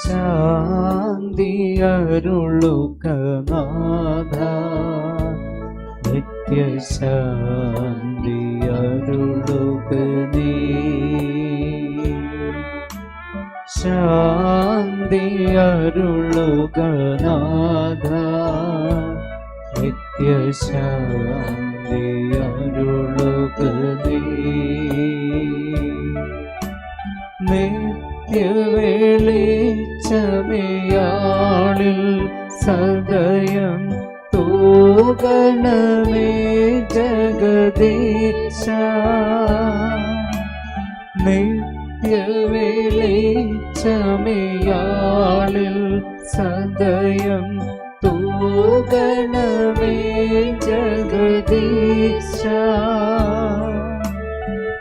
ശാന്തി അരുളുക നാഥ, നിത്യശാന്തി അരുളുക നീ. ശാന്തി അരുളുക നാഥ, നിത്യശാന്തി അരുളുക നീ. നിത്യവെളിച്ചമേയാളിൽ സദയം തൂകണമേ ജഗദീശ. നിത്യവെളിച്ചമേയാളിൽ സദയം തൂകണമേ ജഗദീശ.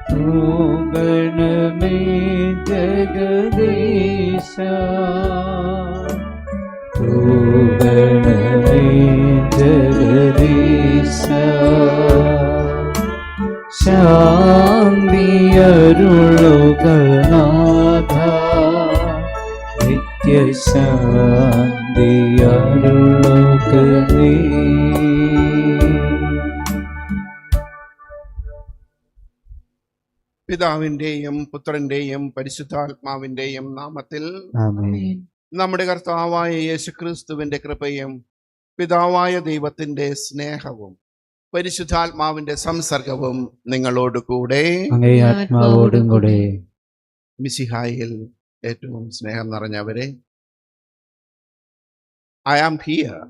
തൂകണമേ ജഗദീശ, തൂകണമേ ജഗദീശ. ശാന്തി അരുളുക നാഥ, നിത്യശാന്തി അരുളുക നീ. പിതാവിന്റെയും പുത്രന്റെയും പരിശുദ്ധാത്മാവിന്റെയും നാമത്തിൽ ആമേൻ. നമ്മുടെ കർത്താവായ യേശുക്രിസ്തുവിന്റെ കൃപയും പിതാവായ ദൈവത്തിന്റെ സ്നേഹവും പരിശുദ്ധാത്മാവിന്റെ സംസർഗവും നിങ്ങളോട് കൂടെ അങ്ങേ ആത്മാവോടും കൂടെ. മിശിഹായിൽ ഏറ്റവും സ്നേഹം നിറഞ്ഞവരെ, I am here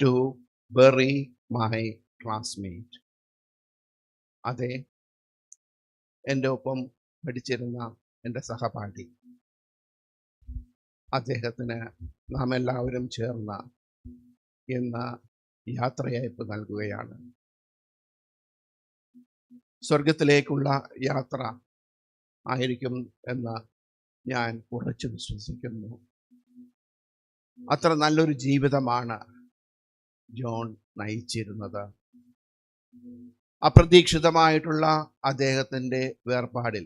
to bury my classmate. അതെ, എൻ്റെ ഒപ്പം പഠിച്ചിരുന്ന എൻ്റെ സഹപാഠി, അദ്ദേഹത്തിന് നാം എല്ലാവരും ചേർന്ന് ഇന്ന് യാത്രയയപ്പ് നൽകുകയാണ്. സ്വർഗത്തിലേക്കുള്ള യാത്ര ആയിരിക്കും എന്ന് ഞാൻ ഉറച്ചു വിശ്വസിക്കുന്നു. അത്ര നല്ലൊരു ജീവിതമാണ് ജോൺ നയിച്ചിരുന്നത്. അപ്രതീക്ഷിതമായിട്ടുള്ള അദ്ദേഹത്തിൻ്റെ വേർപാടിൽ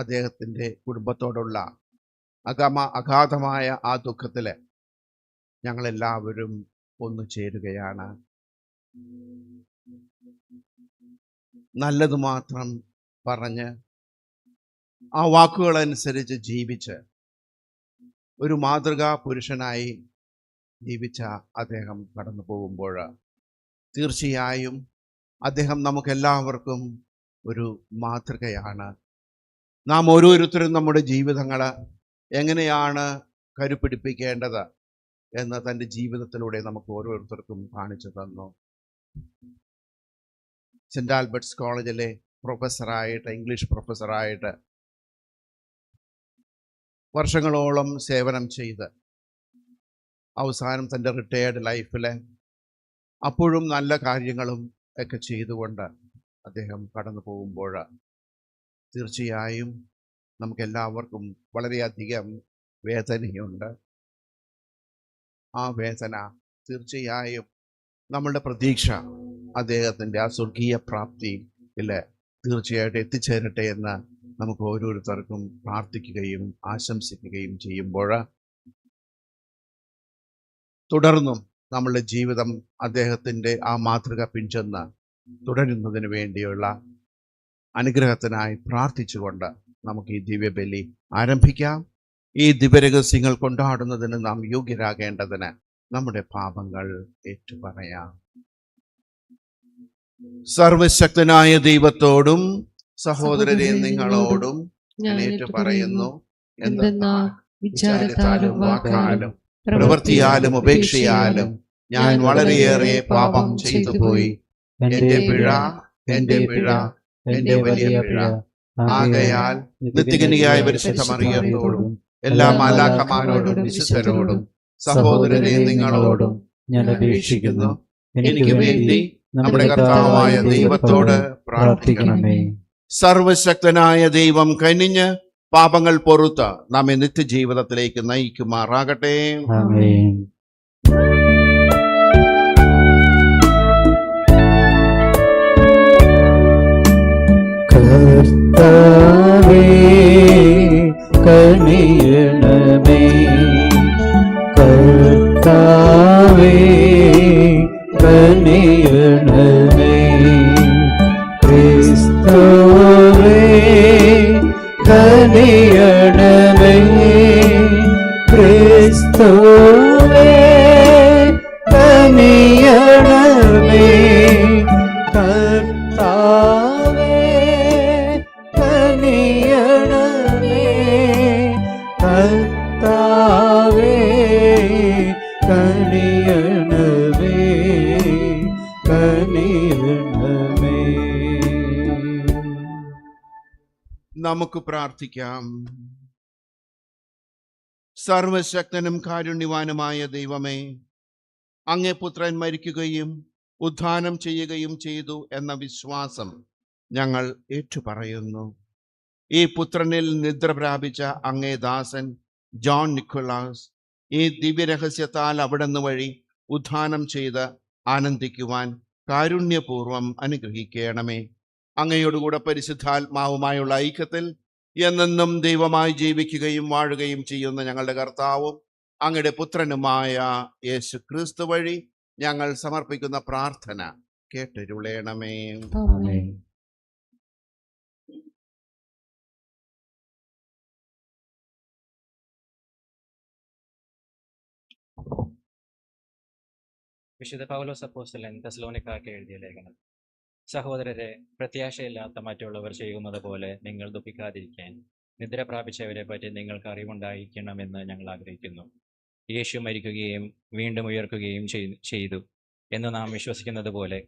അദ്ദേഹത്തിൻ്റെ കുടുംബത്തോടുള്ള അഗാധമായ ആ ദുഃഖത്തിൽ ഞങ്ങളെല്ലാവരും ഒന്നു ചേരുകയാണ്. നല്ലത് മാത്രം പറഞ്ഞ് ആ വാക്കുകളനുസരിച്ച് ജീവിച്ച് ഒരു മാതൃകാ പുരുഷനായി ജീവിച്ച അദ്ദേഹം കടന്നു പോകുമ്പോൾ തീർച്ചയായും അദ്ദേഹം നമുക്കെല്ലാവർക്കും ഒരു മാതൃകയാണ്. നാം ഓരോരുത്തരും നമ്മുടെ ജീവിതങ്ങൾ എങ്ങനെയാണ് കരുപിടിപ്പിക്കേണ്ടത് എന്ന് തൻ്റെ ജീവിതത്തിലൂടെ നമുക്ക് ഓരോരുത്തർക്കും കാണിച്ചു തന്നു. സെൻറ് ആൽബർട്ട്സ് കോളേജിലെ പ്രൊഫസറായിട്ട്, ഇംഗ്ലീഷ് പ്രൊഫസറായിട്ട് വർഷങ്ങളോളം സേവനം ചെയ്ത് അവസാനം തൻ്റെ റിട്ടയേർഡ് ലൈഫിൽ അപ്പോഴും നല്ല കാര്യങ്ങളും ഒക്കെ ചെയ്തുകൊണ്ട് അദ്ദേഹം കടന്നു പോകുമ്പോൾ തീർച്ചയായും നമുക്കെല്ലാവർക്കും വളരെയധികം വേദനയുണ്ട്. ആ വേദന തീർച്ചയായും നമ്മളുടെ പ്രതീക്ഷ അദ്ദേഹത്തിൻ്റെ ആ സ്വർഗീയ പ്രാപ്തിയിൽ തീർച്ചയായിട്ടും എത്തിച്ചേരട്ടെ എന്ന് നമുക്ക് ഓരോരുത്തർക്കും പ്രാർത്ഥിക്കുകയും ആശംസിക്കുകയും ചെയ്യുമ്പോൾ തുടർന്നും നമ്മളുടെ ജീവിതം അദ്ദേഹത്തിൻ്റെ ആ മാതൃക പിൻചെന്ന് തുടരുന്നതിന് വേണ്ടിയുള്ള അനുഗ്രഹത്തിനായി പ്രാർത്ഥിച്ചുകൊണ്ട് നമുക്ക് ഈ ദിവ്യബലി ആരംഭിക്കാം. ഈ ദിവ്യരഹസ്യങ്ങൾ കൊണ്ടാടുന്നതിന് നാം യോഗ്യരാകേണ്ടതിന് നമ്മുടെ പാപങ്ങൾ ഏറ്റുപറയാം. സർവശക്തനായ ദൈവത്തോടും സഹോദരരെ നിങ്ങളോടും ഞാൻ ഏറ്റുപറയുന്നു, എന്തെന്നാൽ വിചാരത്താലും വാക്കാലും പ്രവൃത്തിയാലും ഉപേക്ഷയാലും ഞാൻ വളരെയേറെ പാപം ചെയ്തു പോയി. എന്റെ പിഴ, എന്റെ പിഴ, എന്റെ വലിയ പിഴ. ആകയാൽ നിത്യകന്യകയായ പരിശുദ്ധ മറിയത്തോടും എല്ലാ മാലാഖമാരോടും വിശുദ്ധരോടും സഹോദരരെ നിങ്ങളോടും ഞാൻ അപേക്ഷിക്കുന്നു, എനിക്ക് വേണ്ടി നമ്മുടെ കർത്താവായ ദൈവത്തോട് പ്രാർത്ഥിക്കണമേ. സർവശക്തനായ ദൈവം കനിഞ്ഞ് പാപങ്ങൾ പൊറുത്ത് നമ്മെ നിത്യജീവിതത്തിലേക്ക് നയിക്കുമാറാകട്ടെ. ആമേൻ. കർത്താവേ കനിയണമേ, കനിയണമേ കർത്താവേ കനിയണമേ ക്രിസ്തുവേ കനിയണമേ ക്രിസ്തുവേ കനിയണമേ കർത്താവേ കനിയണമേ കർത്താവേ കനിയണമേ കനിയണമേ. നമുക്ക് പ്രാർത്ഥിക്കാം. സർവശക്തനും കാരുണ്യവാനുമായ ദൈവമേ, അങ്ങേ പുത്രൻ മരിക്കുകയും ഉത്ഥാനം ചെയ്യുകയും ചെയ്തു എന്ന വിശ്വാസം ഞങ്ങൾ ഏറ്റുപറയുന്നു. ഈ പുത്രനിൽ നിദ്ര പ്രാപിച്ച അങ്ങേ ദാസൻ ജോൺ നിക്കോളാസ് ഈ ദിവ്യരഹസ്യത്താൽ അവിടുന്ന് വഴി ഉത്ഥാനം ചെയ്ത് ആനന്ദിക്കുവാൻ കാരുണ്യപൂർവം അനുഗ്രഹിക്കണമേ. അങ്ങയോടുകൂടെ പരിശുദ്ധാത്മാവുമായുള്ള ഐക്യത്തിൽ എന്നെന്നും ദൈവമായി ജീവിക്കുകയും വാഴുകയും ചെയ്യുന്ന ഞങ്ങളുടെ കർത്താവും അങ്ങയുടെ പുത്രനുമായ യേശു ക്രിസ്തു വഴി ഞങ്ങൾ സമർപ്പിക്കുന്ന പ്രാർത്ഥന കേട്ടരുളേണമേ. ആമേൻ. വിശുദ്ധ പൗലോസ് അപ്പോസ്തലൻ തെസ്സലോനിക്കാർക്ക് എഴുതിയ ലേഖനം. സഹോദരരെ, പ്രത്യാശയില്ലാത്ത മറ്റുള്ളവർ ചെയ്യുന്നത് പോലെ നിങ്ങൾ ദുഃഖിക്കാതിരിക്കാൻ നിദ്ര പ്രാപിച്ചവരെ പറ്റി നിങ്ങൾക്ക് അറിവുണ്ടായിരിക്കണമെന്ന് ഞങ്ങൾ ആഗ്രഹിക്കുന്നു. യേശു മരിക്കുകയും വീണ്ടും ഉയർക്കുകയും ചെയ്തു എന്ന് നാം വിശ്വസിക്കുന്നത് പോലെ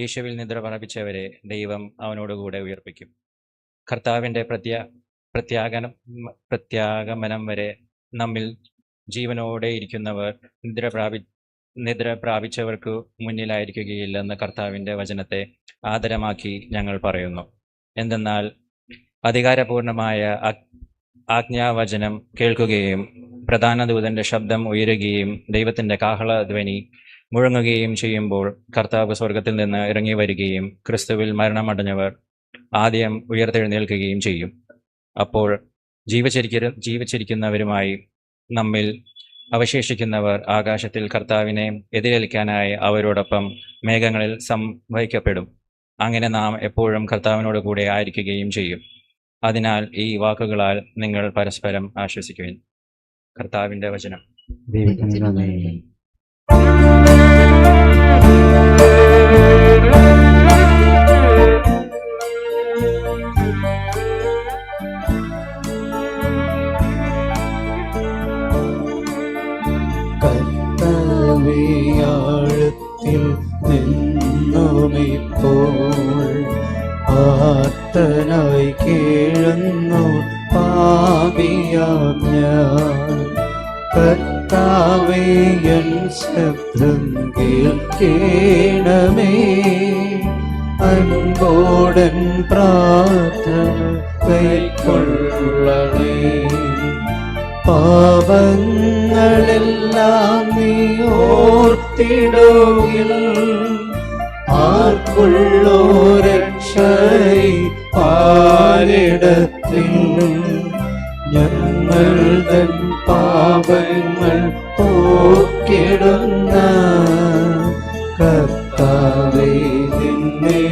യേശുവിൽ നിദ്ര പ്രാപിച്ചവരെ ദൈവം അവനോടുകൂടെ ഉയർപ്പിക്കും. കർത്താവിൻ്റെ പ്രത്യാഗമനം വരെ നമ്മിൽ ജീവനോടെ ഇരിക്കുന്നവർ നിദ്ര പ്രാപിച്ചവർക്ക് മുന്നിലായിരിക്കുകയില്ലെന്ന് കർത്താവിൻ്റെ വചനത്തെ ആദരമാക്കി ഞങ്ങൾ പറയുന്നു. എന്തെന്നാൽ അധികാരപൂർണമായ ആജ്ഞാവചനം കേൾക്കുകയും പ്രധാന ദൂതന്റെ ശബ്ദം ഉയരുകയും ദൈവത്തിൻ്റെ കാഹളധ്വനി മുഴങ്ങുകയും ചെയ്യുമ്പോൾ കർത്താവ് സ്വർഗത്തിൽ നിന്ന് ഇറങ്ങി വരികയും ക്രിസ്തുവിൽ മരണമടഞ്ഞവർ ആദ്യം ഉയർത്തെഴുന്നേൽക്കുകയും ചെയ്യും. അപ്പോൾ ജീവിച്ചിരിക്കുന്നവരുമായി നമ്മിൽ അവശേഷിക്കുന്നവർ ആകാശത്തിൽ കർത്താവിനെ എതിരേൽക്കാനായി അവരോടൊപ്പം മേഘങ്ങളിൽ സംവഹിക്കപ്പെടും. അങ്ങനെ നാം എപ്പോഴും കർത്താവിനോട് കൂടെ ആയിരിക്കുകയും ചെയ്യും. അതിനാൽ ഈ വാക്കുകളാൽ നിങ്ങൾ പരസ്പരം ആശ്വസിക്കുവിൻ. കർത്താവിൻ്റെ വചനം. ദൈവത്തിന് നന്ദി. കർത്താവിയാഴത്തിൽ നിന്നുമിപ്പോൾ ആർത്തനായി കേഴുന്നു പാപിയാം ഞാൻ. കർത്താവേ, എൻ ശബ്ദം കേൾക്കണമേ, അൻപോടൻ പ്രാർത്ഥന കൈക്കൊള്ളണേ. പാപങ്ങളെല്ലാം നീ ഓർത്തിടുകിൽ ആർക്കുള്ളോ രക്ഷൈ പാരിടത്തിൽ. ഞങ്ങൾ തൻ പാപങ്ങൾ പോക്കിടുന്ന കർത്താവേ, നിന്നെ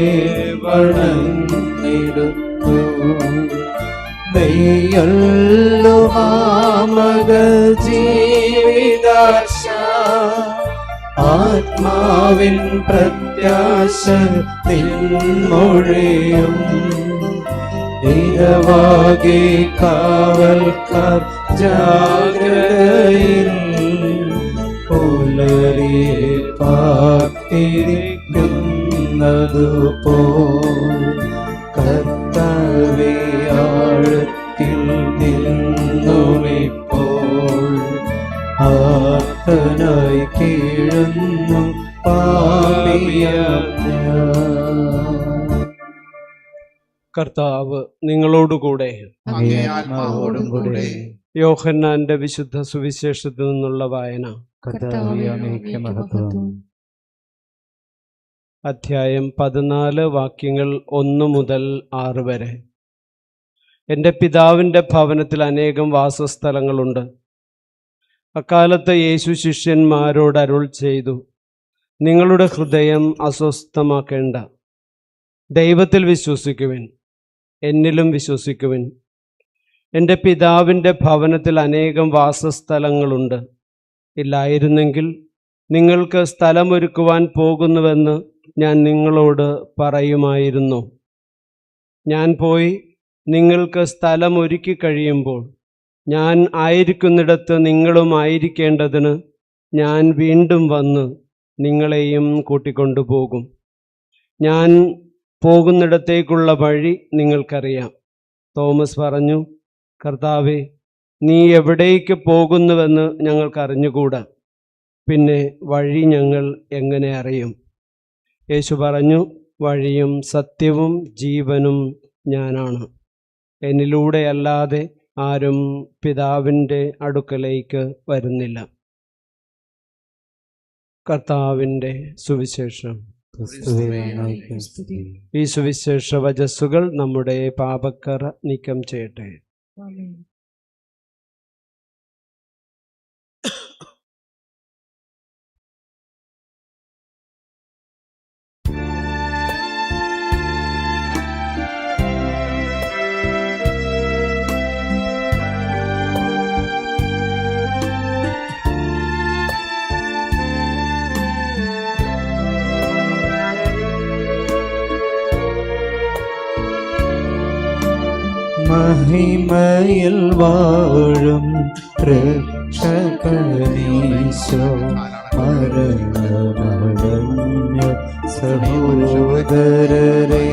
വണങ്ങിടുന്നു. നെയ്യല്ലു മാമക ജീവിതാശ, ആത്മാവിൻ പ്രത്യാശ നിൻമൊഴിയും. ഇരവാകെ കാവൽക്കാർ ജാഗ്രതയിൽ പുലരിയെ കാത്തിരിക്കുന്നതുപോൽ കർത്താവേ, ആഴത്തിൽ നിന്നുമിപ്പോൾ ആർത്തനായി കീഴുന്നു പാപിയാം ഞാൻ. കർത്താവ് നിങ്ങളോടുകൂടെ. അങ്ങേ ആത്മാവോടും കൂടെ. യോഹന്നാന്റെ വിശുദ്ധ സുവിശേഷത്തിൽ നിന്നുള്ള വായന. കർത്താവേ, അങ്ങേക്ക് മഹത്വം. അധ്യായം 14 വാക്യങ്ങൾ 1 മുതൽ 6 വരെ. എൻ്റെ പിതാവിൻ്റെ ഭവനത്തിൽ അനേകം വാസസ്ഥലങ്ങളുണ്ട്. അക്കാലത്ത് യേശു ശിഷ്യന്മാരോട് അരുൾ ചെയ്തു, നിങ്ങളുടെ ഹൃദയം അസ്വസ്ഥമാക്കേണ്ട. ദൈവത്തിൽ വിശ്വസിക്കുവിൻ, എന്നിലും വിശ്വസിക്കുവിൻ. എൻ്റെ പിതാവിൻ്റെ ഭവനത്തിൽ അനേകം വാസസ്ഥലങ്ങളുണ്ട്. ഇല്ലായിരുന്നെങ്കിൽ നിങ്ങൾക്ക് സ്ഥലമൊരുക്കുവാൻ പോകുന്നുവെന്ന് ഞാൻ നിങ്ങളോട് പറയുമായിരുന്നു. ഞാൻ പോയി നിങ്ങൾക്ക് സ്ഥലമൊരുക്കി കഴിയുമ്പോൾ ഞാൻ ആയിരിക്കുന്നിടത്ത് നിങ്ങളും ആയിരിക്കേണ്ടതിന് ഞാൻ വീണ്ടും വന്ന് നിങ്ങളെയും കൂട്ടിക്കൊണ്ടുപോകും. ഞാൻ പോകുന്നിടത്തേക്കുള്ള വഴി നിങ്ങൾക്കറിയാം. തോമസ് പറഞ്ഞു, കർത്താവേ, നീ എവിടേക്ക് പോകുന്നുവെന്ന് ഞങ്ങൾക്കറിഞ്ഞുകൂടാ, പിന്നെ വഴി ഞങ്ങൾ എങ്ങനെ അറിയും? യേശു പറഞ്ഞു, വഴിയും സത്യവും ജീവനും ഞാനാണ്. എന്നിലൂടെയല്ലാതെ ആരും പിതാവിൻ്റെ അടുക്കലേക്ക് വരുന്നില്ല. കർത്താവിൻ്റെ സുവിശേഷം. ക്രിസ്തുവേ, അങ്ങേക്ക് സ്തുതി. ഈ സുവിശേഷ വചസ്സുകൾ നമ്മുടെ പാപക്കറ നീക്കം ചെയ്യട്ടെ. മഹിമയിൽ വാഴും രക്ഷകനീശോ, മരണമടഞ്ഞ സഹോദരരെ,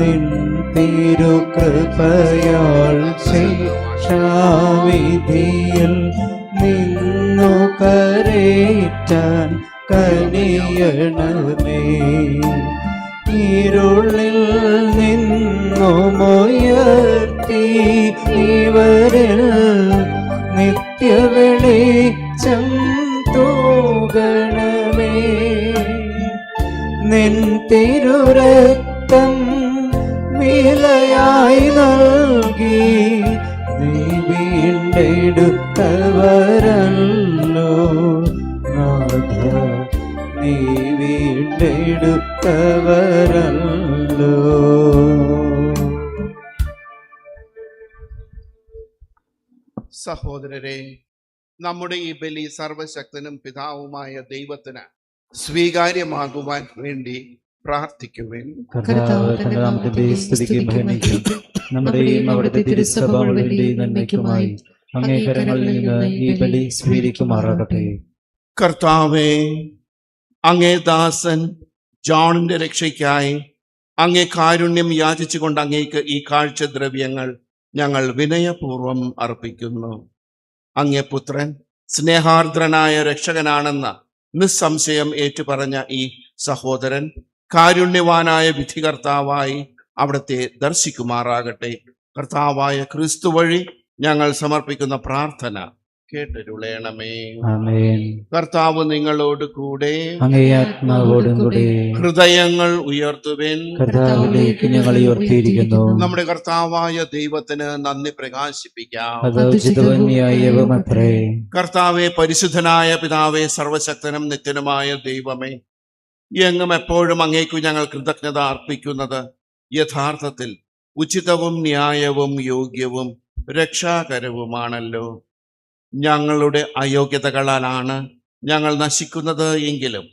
നിൻ തിരുകൃപയാൽ ശിക്ഷാവിധിയിൽ നിന്നു കരേറ്റാൻ കനിയണമേ. ഇരുളിൽ നിന്നുമുയർത്തി ഇവരിൽ നിത്യവെളിച്ചം തൂകണമേ. നിൻ തിരുരക്തം വിലയായി നൽകി നീ വീണ്ടെടുത്തവരല്ലോ നാഥ, നീ വീണ്ടെടുത്തവരല്ലോ. സഹോദരരെ, നമ്മുടെ ഈ ബലി സർവശക്തനും പിതാവുമായ ദൈവത്തിന് സ്വീകാര്യമാകുവാൻ വേണ്ടി പ്രാർത്ഥിക്കുവിൻ. കർത്താവ് തന്റെ നാമത്തിന്റെ സ്തുതിക്ക് ഭയണിക്കും. നമ്മുടെയും അവിടുത്തെ തിരുസഭകളുടെയും നന്മയ്ക്കുമായി അങ്ങേ കരങ്ങളിൽ നിന്ന് ഈ ബലി സ്വീകരിക്കുമാറാകട്ടെ. കർത്താവേ, അങ്ങേ ദാസൻ ജോണിന്റെ രക്ഷയ്ക്കായി അങ്ങേ കാരുണ്യം യാചിച്ചുകൊണ്ട് അങ്ങേക്ക് ഈ കാഴ്ചദ്രവ്യങ്ങൾ ഞങ്ങൾ വിനയപൂർവം അർപ്പിക്കുന്നു. അങ്ങേ പുത്രൻ സ്നേഹാർദ്രനായ രക്ഷകനാണെന്ന് നിസ്സംശയം ഏറ്റുപറഞ്ഞ ഈ സഹോദരൻ കാരുണ്യവാനായ വിധികർത്താവായി അവിടുത്തെ ദർശിക്കുമാറാകട്ടെ. കർത്താവായ ക്രിസ്തു വഴി ഞങ്ങൾ സമർപ്പിക്കുന്ന പ്രാർത്ഥന കേട്ടരുളേണമേ. ആമേൻ. കർത്താവ് നിങ്ങളോട് കൂടെ, അങ്ങേ ആത്മാവോടും കൂടെ. ഹൃദയങ്ങൾ ഉയർത്തുവിൻ. കർത്താവിലേക്ക് ഞങ്ങൾ ഉയർത്തിയിരിക്കുന്നു. നമ്മുടെ കർത്താവായ ദൈവത്തിന് നന്ദി പ്രകാശിപ്പിക്കാം. അത് ഉചിതവും ന്യായവുമത്രേ. കർത്താവെ, പരിശുദ്ധനായ പിതാവേ, സർവശക്തനും നിത്യനുമായ ദൈവമേ, എങ്ങും എപ്പോഴും അങ്ങേക്കു ഞങ്ങൾ കൃതജ്ഞത അർപ്പിക്കുന്നത് യഥാർത്ഥത്തിൽ ഉചിതവും ന്യായവും യോഗ്യവും രക്ഷാകരവുമാണല്ലോ. ഞങ്ങളുടെ അയോഗ്യതകളാലാണ് ഞങ്ങൾ നശിക്കുന്നത് എങ്കിലും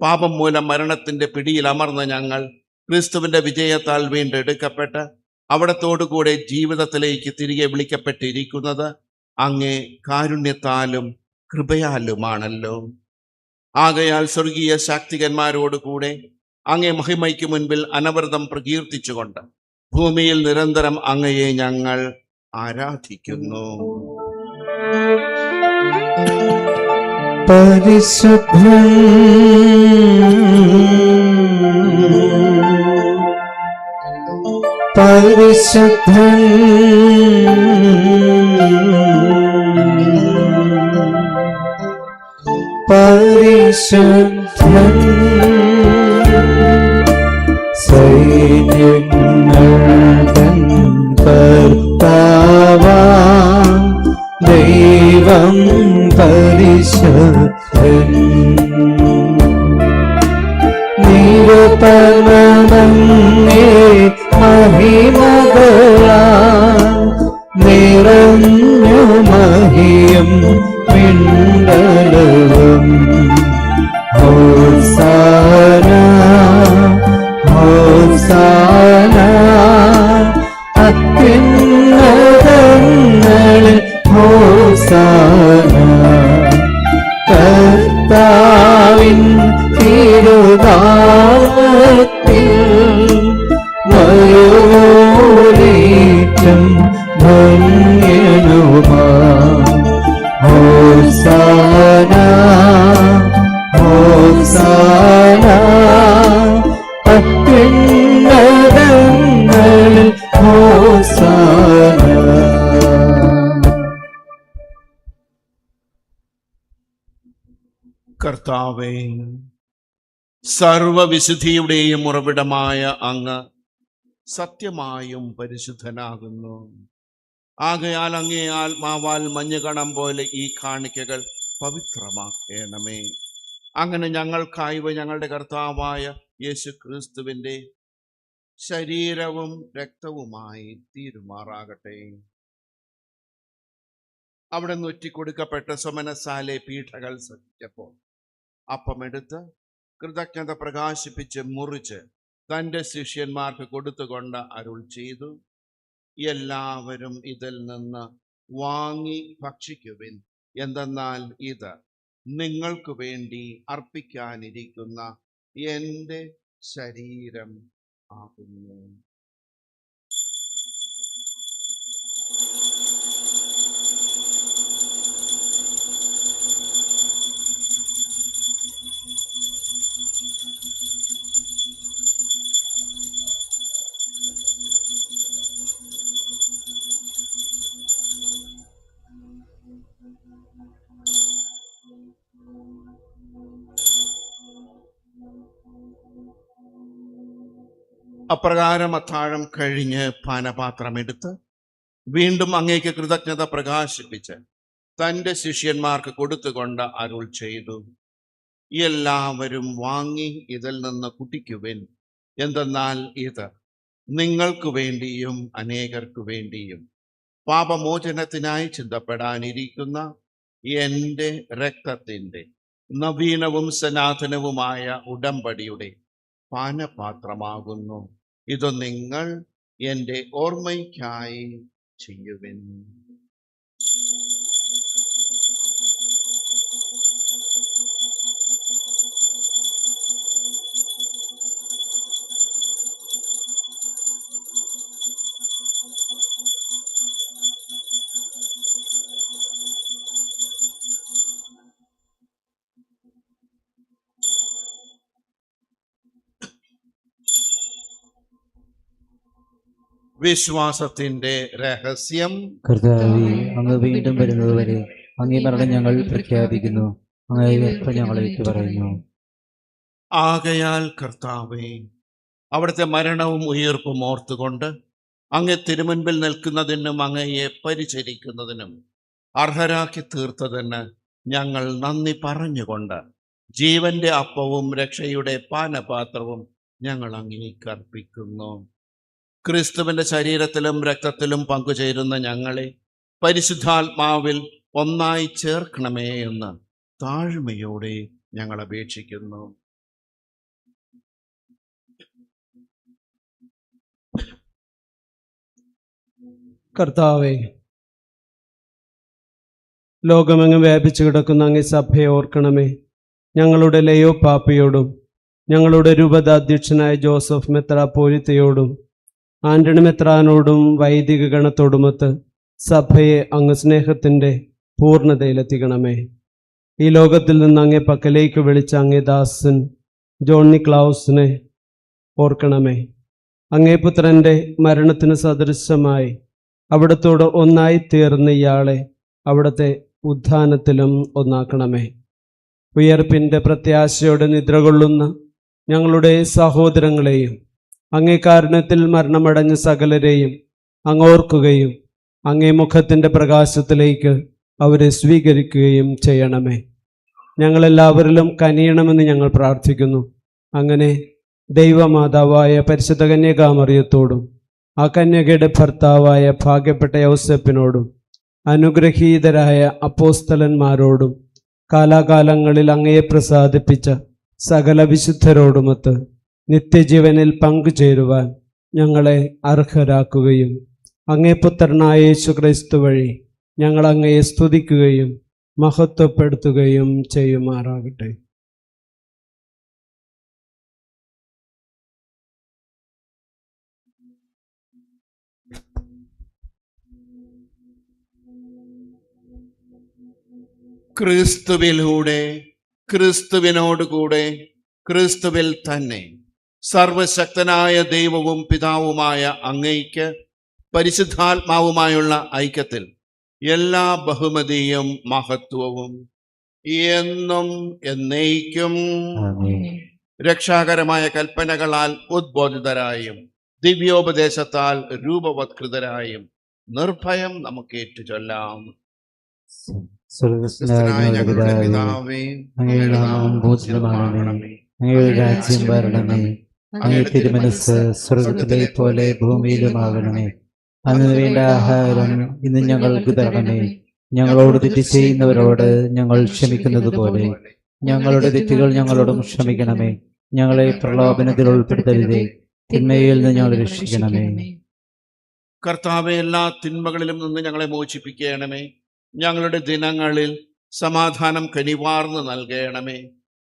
പാപം മൂലം മരണത്തിന്റെ പിടിയിൽ അമർന്ന ഞങ്ങൾ ക്രിസ്തുവിന്റെ വിജയത്താൽ വീണ്ടെടുക്കപ്പെട്ട് അവിടത്തോടുകൂടെ ജീവിതത്തിലേക്ക് തിരികെ വിളിക്കപ്പെട്ടിരിക്കുന്നത് അങ്ങേ കാരുണ്യത്താലും കൃപയാലുമാണല്ലോ. ആകയാൽ സ്വർഗീയ ശാക്തികന്മാരോടുകൂടെ അങ്ങേ മഹിമയ്ക്ക് മുൻപിൽ അനവരതം പ്രകീർത്തിച്ചുകൊണ്ട് ഭൂമിയിൽ നിരന്തരം അങ്ങയെ ഞങ്ങൾ ആരാധിക്കുന്നു. പരിശുദ്ധൻ പരിശുദ്ധൻ പരിശുദ്ധൻ സൈന്യങ്ങൾ തൻ കർത്താവാം ദൈവം പരിശുദ്ധൻ. നിരുപമമങ്ങേ മഹിമകളാൽ നിറഞ്ഞു മഹിയും മിണ്ടലവും. ഹോസാന ഹോസാന അത്യുന്നതങ്ങളിൽ ഹോസാന. കർത്താവിൻ തിരുനാമത്തിൽ വരുവോരേറ്റം ധന്യനുമാ. ഹോസാന ഹോസാന അത്യുന്നതങ്ങളിൽ ഹോസാന. കർത്താവേ, സർവവിശുദ്ധിയുടെയും ഉറവിടമായ അങ്ങ് സത്യമായും പരിശുദ്ധനാകുന്നു. ആകയാൽ അങ്ങേ ആത്മാവാൽ മഞ്ഞുകണം പോലെ ഈ കാണിക്കകൾ പവിത്രമാക്കണമേ. അങ്ങനെ ഞങ്ങൾക്കായി ഞങ്ങളുടെ കർത്താവായ യേശു ക്രിസ്തുവിൻ്റെ ശരീരവും രക്തവുമായി തീരുമാറാകട്ടെ. അവിടെ നൊറ്റിക്കൊടുക്കപ്പെട്ട സുമനസാലെ പീഠകൾ സഹിച്ചപ്പോൾ അപ്പമെടുത്ത് കൃതജ്ഞത പ്രകാശിപ്പിച്ച് മുറിച്ച് തൻ്റെ ശിഷ്യന്മാർക്ക് കൊടുത്തുകൊണ്ട് അരുൾ ചെയ്തു, എല്ലാവരും ഇതിൽ നിന്ന് വാങ്ങി ഭക്ഷിക്കുവിൻ. എന്തെന്നാൽ ഇത് നിങ്ങൾക്ക് വേണ്ടി അർപ്പിക്കാനിരിക്കുന്ന എൻ്റെ ശരീരം ആകുന്നു. അപ്രകാരം അത്താഴം കഴിഞ്ഞ് പാനപാത്രമെടുത്ത് വീണ്ടും അങ്ങേക്ക് കൃതജ്ഞത പ്രകാശിപ്പിച്ച് തൻ്റെ ശിഷ്യന്മാർക്ക് കൊടുത്തുകൊണ്ട് അരുൾ ചെയ്തു, എല്ലാവരും വാങ്ങി ഇതിൽ നിന്ന് കുടിക്കുവിൻ. എന്തെന്നാൽ ഇത് നിങ്ങൾക്ക് വേണ്ടിയും അനേകർക്കു വേണ്ടിയും പാപമോചനത്തിനായി ചിന്തപ്പെടാനിരിക്കുന്ന എൻ്റെ രക്തത്തിൻ്റെ നവീനവും സനാതനവുമായ ഉടമ്പടിയുടെ പാനപാത്രമാകുന്നു. ഇത് നിങ്ങൾ എൻ്റെ ഓർമ്മയ്ക്കായി ചെയ്യുവിൻ. വിശ്വാസത്തിന്റെ രഹസ്യം. കർത്താവേ, അങ്ങ് വീണ്ടും വരുന്നതുവരെ അങ്ങേ മരണം ഞങ്ങൾ പ്രഖ്യാപിക്കുന്നു. അങ്ങേ ഉയർപ്പ് ഞങ്ങൾ ഏറ്റുപറയുന്നു. ആകയാൽ കർത്താവേ, അവിടുത്തെ മരണവും ഉയർപ്പും ഓർത്തുകൊണ്ട് അങ്ങേ തിരുമുൻപിൽ നിൽക്കുന്നതിനും അങ്ങയെ പരിചരിക്കുന്നതിനും അർഹരാക്കി തീർത്തതിന് ഞങ്ങൾ നന്ദി പറഞ്ഞുകൊണ്ട് ജീവന്റെ അപ്പവും രക്ഷയുടെ പാനപാത്രവും ഞങ്ങൾ അങ്ങേക്ക് അർപ്പിക്കുന്നു. ക്രിസ്തുവിന്റെ ശരീരത്തിലും രക്തത്തിലും പങ്കുചേരുന്ന ഞങ്ങളെ പരിശുദ്ധാത്മാവിൽ ഒന്നായി ചേർക്കണമേ എന്ന് താഴ്മയോടെ ഞങ്ങൾ അപേക്ഷിക്കുന്നു. കർത്താവേ, ലോകമെങ്ങും വ്യാപിച്ചു കിടക്കുന്ന അങ്ങേ സഭയെ ഓർക്കണമേ. ഞങ്ങളുടെ ലയോ പാപ്പയോടും ഞങ്ങളുടെ രൂപതാധ്യക്ഷനായ ജോസഫ് മെത്രാപ്പോലിത്തയോടും ആന്റണി മെത്രാനോടും വൈദിക ഗണത്തോടുമൊത്ത് സഭയെ അങ്ങ് സ്നേഹത്തിൻ്റെ പൂർണ്ണതയിലെത്തിക്കണമേ. ഈ ലോകത്തിൽ നിന്ന് അങ്ങേ പക്കലേക്ക് വിളിച്ച അങ്ങേ ദാസൻ ജോൺ നിക്ലാവുസിനെ ഓർക്കണമേ. അങ്ങേ പുത്രൻ്റെ മരണത്തിന് സദൃശമായി അവിടത്തോട് ഒന്നായി തീർന്ന ഇയാളെ അവിടുത്തെ ഉത്ഥാനത്തിലും ഒന്നാക്കണമേ. ഉയർപ്പിൻ്റെ പ്രത്യാശയോടെ നിദ്രകൊള്ളുന്ന ഞങ്ങളുടെ സഹോദരങ്ങളെയും അങ്ങേ കാരുണ്യത്തിൽ മരണമടഞ്ഞ സകലരെയും അങ്ങോർക്കുകയും അങ്ങേ മുഖത്തിൻ്റെ പ്രകാശത്തിലേക്ക് അവരെ സ്വീകരിക്കുകയും ചെയ്യണമേ. ഞങ്ങളെല്ലാവരിലും കനിയണമെന്ന് ഞങ്ങൾ പ്രാർത്ഥിക്കുന്നു. അങ്ങനെ ദൈവമാതാവായ പരിശുദ്ധ കന്യകാമറിയത്തോടും ആ കന്യകയുടെ ഭർത്താവായ ഭാഗ്യപ്പെട്ട യൗസേപ്പിനോടും അനുഗ്രഹീതരായ അപ്പോസ്തലന്മാരോടും കാലാകാലങ്ങളിൽ അങ്ങയെ പ്രസാദിപ്പിച്ച സകല വിശുദ്ധരോടുമൊത്ത് നിത്യജീവനിൽ പങ്കുചേരുവാൻ ഞങ്ങളെ അർഹരാക്കുകയും അങ്ങേ പുത്രനായ യേശു ക്രിസ്തു വഴി ഞങ്ങൾ അങ്ങയെ സ്തുതിക്കുകയും മഹത്വപ്പെടുത്തുകയും ചെയ്യുമാറാകട്ടെ. ക്രിസ്തുവിലൂടെ, ക്രിസ്തുവിനോടുകൂടെ, ക്രിസ്തുവിൽ തന്നെ സർവശക്തനായ ദൈവവും പിതാവുമായ അങ്ങയ്ക്ക് പരിശുദ്ധാത്മാവുമായുള്ള ഐക്യത്തിൽ എല്ലാ ബഹുമതിയും മഹത്വവും എന്നും എന്നേക്കും രക്ഷാകരമായ കൽപ്പനകളാൽ ഉദ്ബോധിതരായും ദിവ്യോപദേശത്താൽ രൂപവത്കൃതരായും നിർഭയം നമുക്ക് ഏറ്റുചൊല്ലാം. സ്വർഗ്ഗസ്ഥനായ ഞങ്ങളുടെ പിതാവേ, അങ്ങയുടെ നാമം പൂജിതമാകണമേ. അങ്ങയുടെ രാജ്യം വരണമേ. അങ്ങയുടെ തിരുമനസ്സ് സ്വർഗ്ഗത്തിലെ പോലെ ഭൂമിയിലുമാകണമേ. അന്ന് വേണ്ട ആഹാരം ഇന്ന് ഞങ്ങൾക്ക് തരണമേ. ഞങ്ങളോട് തെറ്റ് ചെയ്യുന്നവരോട് ഞങ്ങൾ ക്ഷമിക്കുന്നത് പോലെ ഞങ്ങളുടെ തെറ്റുകൾ ഞങ്ങളോടും ക്ഷമിക്കണമേ. ഞങ്ങളെ പ്രലോഭനത്തിൽ ഉൾപ്പെടുത്തരുതേ, തിന്മയിൽ നിന്ന് ഞങ്ങളെ രക്ഷിക്കണമേ. കർത്താവെ, എല്ലാ തിന്മകളിലും നിന്ന് ഞങ്ങളെ മോചിപ്പിക്കണമേ. ഞങ്ങളുടെ ദിനങ്ങളിൽ സമാധാനം കനിവാർന്ന് നൽകണമേ.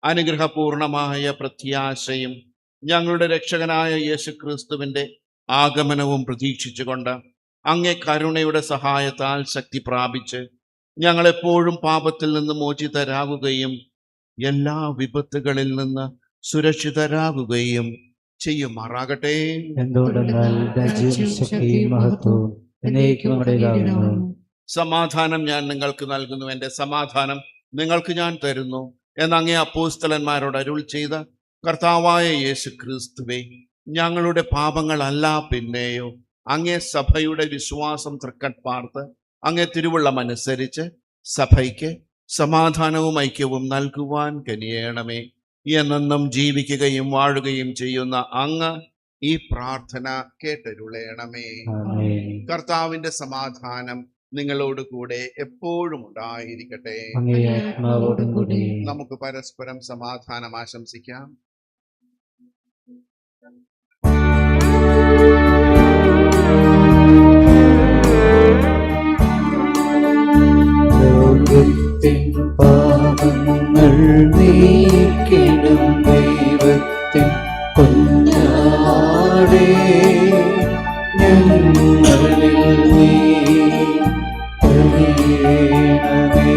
അനുഗ്രഹപൂർണമായ പ്രത്യാശയും ഞങ്ങളുടെ രക്ഷകനായ യേശുക്രിസ്തുവിൻ്റെ ആഗമനവും പ്രതീക്ഷിച്ചുകൊണ്ട് അങ്ങേ കരുണയുടെ സഹായത്താൽ ശക്തി പ്രാപിച്ച് ഞങ്ങളെപ്പോഴും പാപത്തിൽ നിന്ന് മോചിതരാകുകയും എല്ലാ വിപത്തുകളിൽ നിന്ന് സുരക്ഷിതരാകുകയും ചെയ്യുമാറാകട്ടെ. എന്തുകൊണ്ടെന്നാൽ രാജ്യവും ശക്തിയും മഹത്വവും എന്നേക്കും നമ്മുടേതാകുന്നു. സമാധാനം ഞാൻ നിങ്ങൾക്ക് നൽകുന്നു, എൻ്റെ സമാധാനം നിങ്ങൾക്ക് ഞാൻ തരുന്നു എന്ന് അങ്ങേ അപ്പോസ്തലന്മാരോട് അരുൾ ചെയ്ത കർത്താവായ യേശു ക്രിസ്തുവേ, ഞങ്ങളുടെ പാപങ്ങളല്ല പിന്നെയോ അങ്ങേ സഭയുടെ വിശ്വാസം തൃക്കൺപാർത്ത് അങ്ങേ തിരുവുള്ളമനുസരിച്ച് സഭയ്ക്ക് സമാധാനവും ഐക്യവും നൽകുവാൻ കനിയണമേ. എന്നെന്നും ജീവിക്കുകയും വാഴുകയും ചെയ്യുന്ന അങ്ങ് ഈ പ്രാർത്ഥന കേട്ടരുളയണമേ. കർത്താവിന്റെ സമാധാനം നിങ്ങളോട് കൂടെ എപ്പോഴും ഉണ്ടായിരിക്കട്ടെ. നമുക്ക് പരസ്പരം സമാധാനം ആശംസിക്കാം. പാപങ്ങൾ നീക്കിടും ദൈവത്തിൻ കുഞ്ഞാടേ, ഞങ്ങളിൽ നീ കനിയണമേ.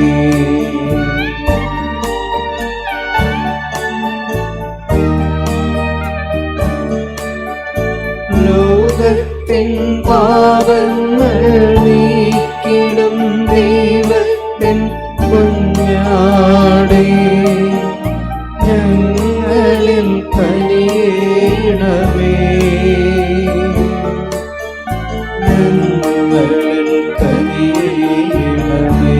ലോകത്തിൻ പാപങ്ങൾ നീക്കിടും ദൈവത്തിൻ കുഞ്ഞാടേ, ഞങ്ങളിൽ കനിയണമേ. ഞങ്ങളിൽ കനിയണമേ.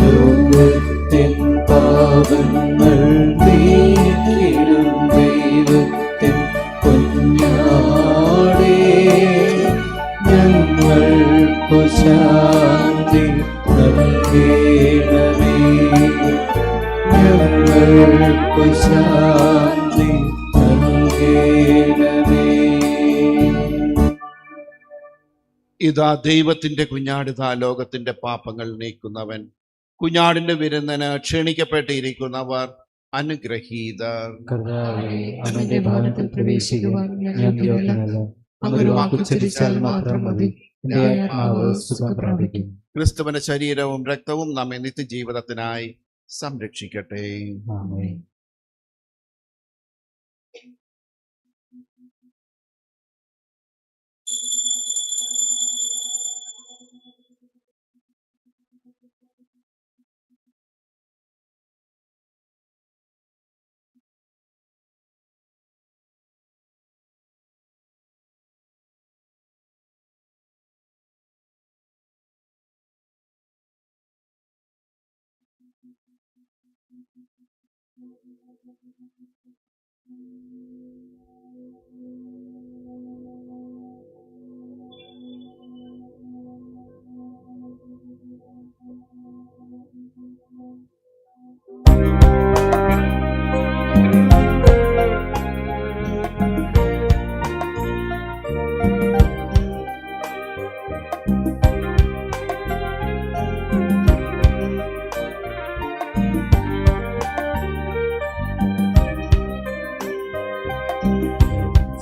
ലോകത്തിൻ പാപങ്ങൾ നീക്കിടും ദൈവത്തിൻ കുഞ്ഞാടേ, ഞങ്ങൾക്കു ശാന്തി നൽകണമേ. ഞങ്ങൾക്കു ശാന്തി നൽകണമേ. ഇതാ ദൈവത്തിന്റെ കുഞ്ഞാടിതാ ലോകത്തിന്റെ പാപങ്ങൾ നീക്കുന്നവൻ. കുഞ്ഞാടിന്റെ വിരുന്നിന് ക്ഷണിക്കപ്പെട്ടിരിക്കുന്നവർ അനുഗ്രഹീതർ. കർത്താവേ, അങ്ങയുടെ ഭവനത്തിൽ പ്രവേശിക്കുവാൻ ഞാൻ യോഗ്യനല്ല. അങ്ങ് ഒരു വാക്കുച്ചരിച്ചാൽ മാത്രം മതി, എന്റെ ആത്മാവ് സുഖം പ്രാപിക്കും. ക്രിസ്തുവിന്റെ ശരീരവും രക്തവും നമ്മെ നിത്യജീവിതത്തിനായി സംരക്ഷിക്കട്ടെ. ആമേൻ.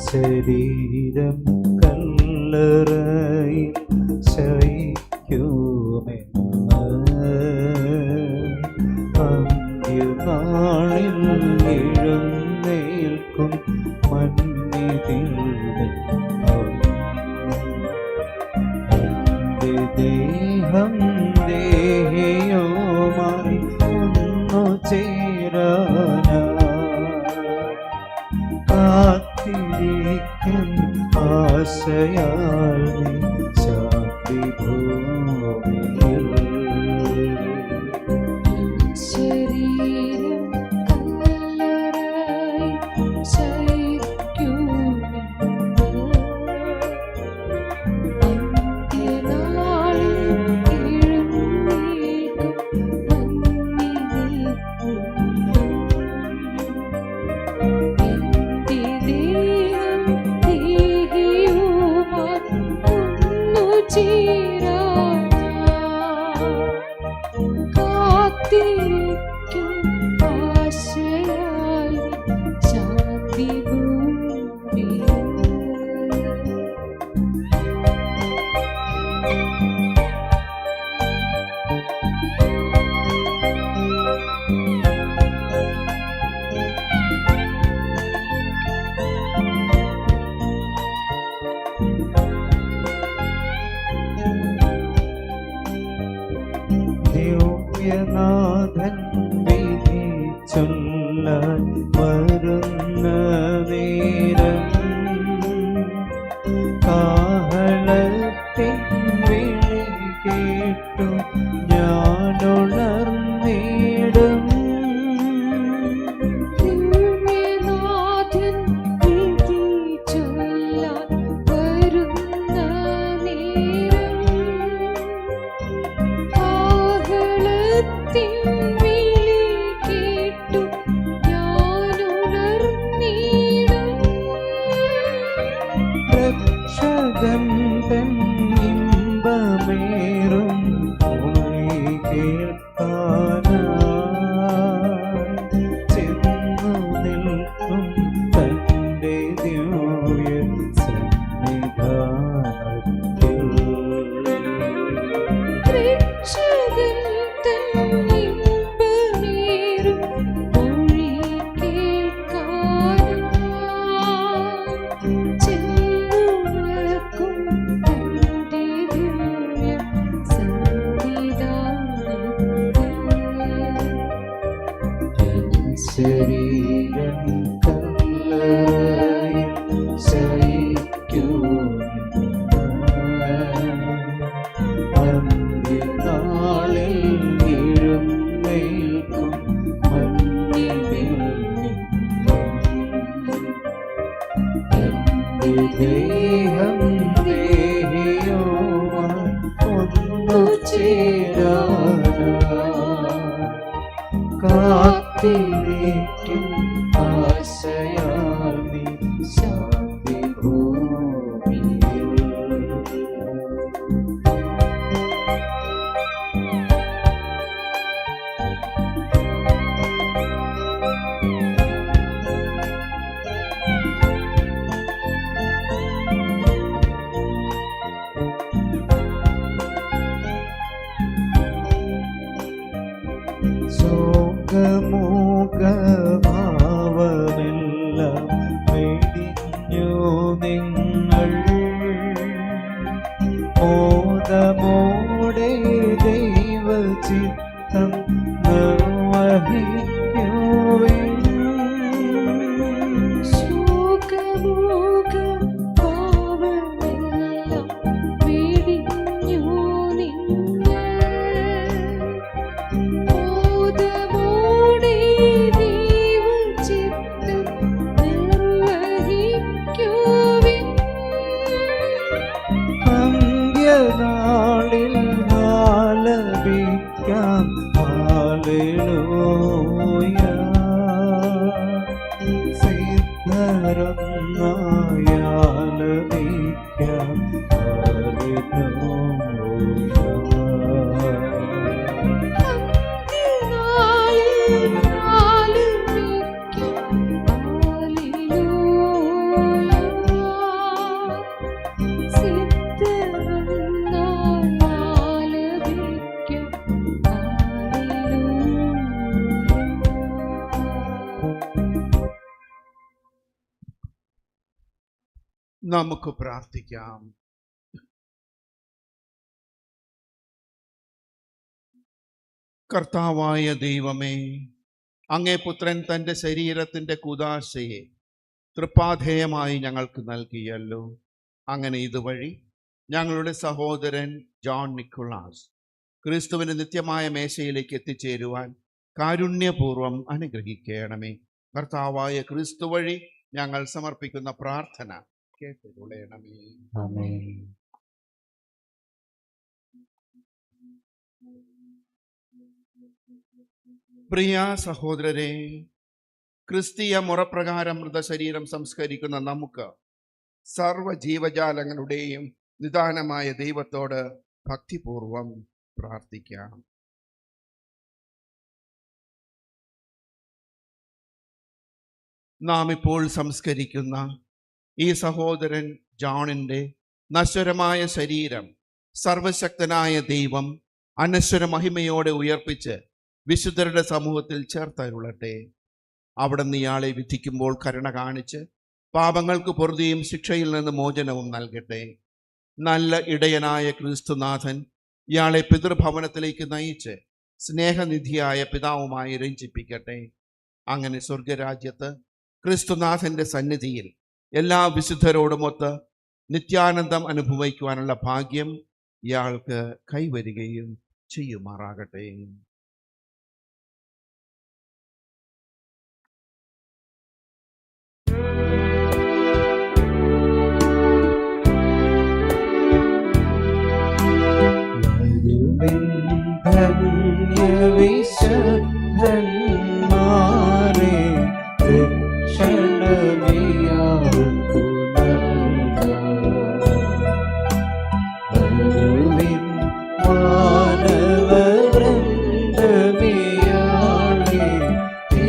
ശരീരം കല്ലറയിൽ ശയിക്കുമെന്ന് അന്ത്യനാളിൽ എഴുന്നേൽക്കും മന്നിതിൽ എന്റെ ദേഹം ദേഹിയുമായി ഒന്നു ചേരാനാ കാത്തിരിക്കും ആശയാൽ നീ ശാന്തി ഭൂമിയിൽ. ശരീരം കല്ലറയിൽ ശയിക്കുമെന്ന് അന്ത്യനാളിൽ എഴുന്നേൽക്കും മണ്ണിൽ കാത്തിരിക്കും ആശയാൽ ശാന്തി ഭൂമിയിൽ. ദിവ്യനാഥൻ വിധി ചൊല്ലാൻ വരുന്ന നേരം കാഹളത്തിൻ വിളി കേട്ടു ഞാനുണർന്നിടും. ദിവ്യനാഥൻ വിധി ചൊല്ലാൻ വരുന്ന നേരം കാഹളത്തിൻ വിളി കേട്ടു ഞാനുണർന്നിടും. രക്ഷകൻ തൻ ഇമ്പമേറും മൊഴി കേൾക്കാനായി ചെന്നു നിൽക്കും തന്റെ ദിവ്യ സന്നിധാനത്തിൽ. രക്ഷകൻ തൻ ഇമ്പമേറും മൊഴി കേൾക്കാനായി ചെന്നു നിൽക്കും തന്റെ ദിവ്യ സന്നിധാനത്തിൽ. ശരീരം കല്ലറയിൽ ശയിക്കുമെന്ന് അന്ത്യനാളിൽ എഴുന്നേൽക്കും മണ്ണിൽ എന്റെ ദേഹം ദേഹിയുമായി ഒന്നു ചേരാനാ കാത്തിരിക്കും ആശയാൽ നീ ശാന്തി ഭൂമിയിൽ. ശോകമൂകഭാവമെല്ലാം ആലപിക്കാം നമുക്ക് പ്രാർത്ഥിക്കാം. കർത്താവായ ദൈവമേ, അങ്ങേ പുത്രൻ തൻ്റെ ശരീരത്തിൻ്റെ കുദാശയെ തൃപ്പാധേയമായി ഞങ്ങൾക്ക് നൽകിയല്ലോ. അങ്ങനെ ഇതുവഴി ഞങ്ങളുടെ സഹോദരൻ ജോൺ നിക്കോളാസ് ക്രിസ്തുവിന് നിത്യമായ മേശയിലേക്ക് എത്തിച്ചേരുവാൻ കാരുണ്യപൂർവം അനുഗ്രഹിക്കണമേ. കർത്താവായ ക്രിസ്തു വഴി ഞങ്ങൾ സമർപ്പിക്കുന്ന പ്രാർത്ഥന കേട്ടുകൊള്ളണമേ. ആമേൻ. പ്രിയ സഹോദരരെ, ക്രിസ്തീയ മുറപ്രകാരം മൃതശരീരം സംസ്കരിക്കുന്ന നമുക്ക് സർവ്വജീവജാലങ്ങളുടെയും നിദാനമായ ദൈവത്തോട് ഭക്തിപൂർവം പ്രാർത്ഥിക്കാം. നാം ഇപ്പോൾ സംസ്കരിക്കുന്ന ഈ സഹോദരൻ ജോണിൻ്റെ നശ്വരമായ ശരീരം സർവശക്തനായ ദൈവം അനശ്വര മഹിമയോടെ ഉയർപ്പിച്ച് വിശുദ്ധരുടെ സമൂഹത്തിൽ ചേർത്തരുളട്ടെ. അവിടുന്ന് ഇയാളെ വിധിക്കുമ്പോൾ കരുണ കാണിച്ച് പാപങ്ങൾക്ക് പൊറുതിയും ശിക്ഷയിൽ നിന്ന് മോചനവും നൽകട്ടെ. നല്ല ഇടയനായ ക്രിസ്തുനാഥൻ ഇയാളെ പിതൃഭവനത്തിലേക്ക് നയിച്ച് സ്നേഹനിധിയായ പിതാവുമായി രഞ്ജിപ്പിക്കട്ടെ. അങ്ങനെ സ്വർഗരാജ്യത്ത് ക്രിസ്തുനാഥൻ്റെ സന്നിധിയിൽ എല്ലാ വിശുദ്ധരോടുമൊത്ത് നിത്യാനന്ദം അനുഭവിക്കുവാനുള്ള ഭാഗ്യം ഇയാൾക്ക് കൈവരികയും ചെയ്യുമാറാകട്ടെ. ധന്യവിശുദ്ധന്മാരെ രക്ഷണമേയാൾക്കു നൽകുവിൻ മാനവവൃന്ദമിയാളെ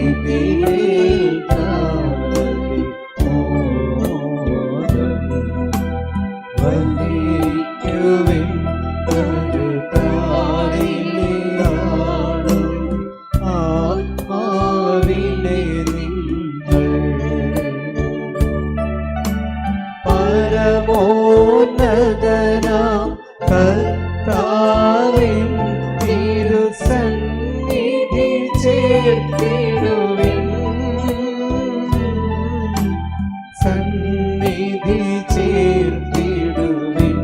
ഇതിലേൽക്കാതെ മോദം വഹിക്കുവിൻ പരമോന്നതനാം കർത്താവിൻ തിരുസന്നിധി ചേർത്തിടുവിൻ, സന്നിധി ചേർത്തിടുവിൻ.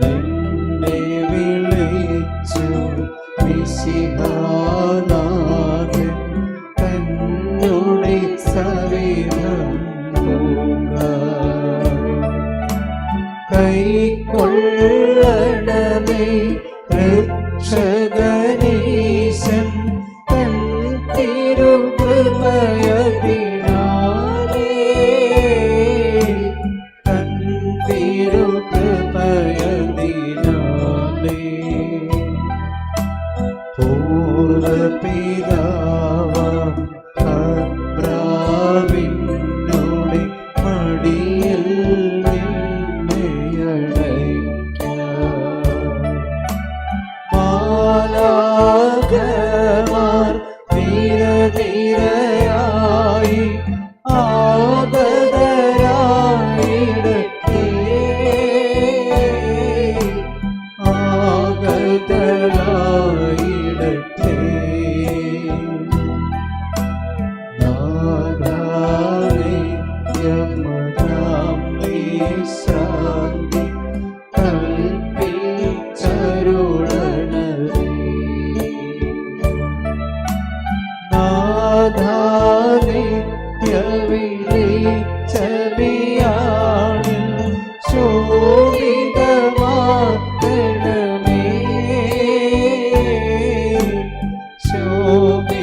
നിന്നെ വിളിച്ചു മിശിഹാനാഥൻ തന്നുടെ സവിധം കൈക്കൊള്ളണമേ രക്ഷകനീശൻ തൻ തിരുകൃപയതിനാലേ, തൻ തിരുകൃപയതിനാലേ. പൂർവപിതാവാം അബ്രാഹാമിനുടെ മടിയിൽ മാലാഖമാർ നിരനിരയായി ആഗതരായിടട്ടെ, ആഗതരായിടട്ടെ. നാദാനേ യമതാം വിശ്രാന്തി കൽപ്പിച്ചരുളണമേ. നാദാനിത്യവിളിച്ചമിയാളിൽ ശോഭിതമാക്കണമേ, ശോഭിതമാക്കണമേ.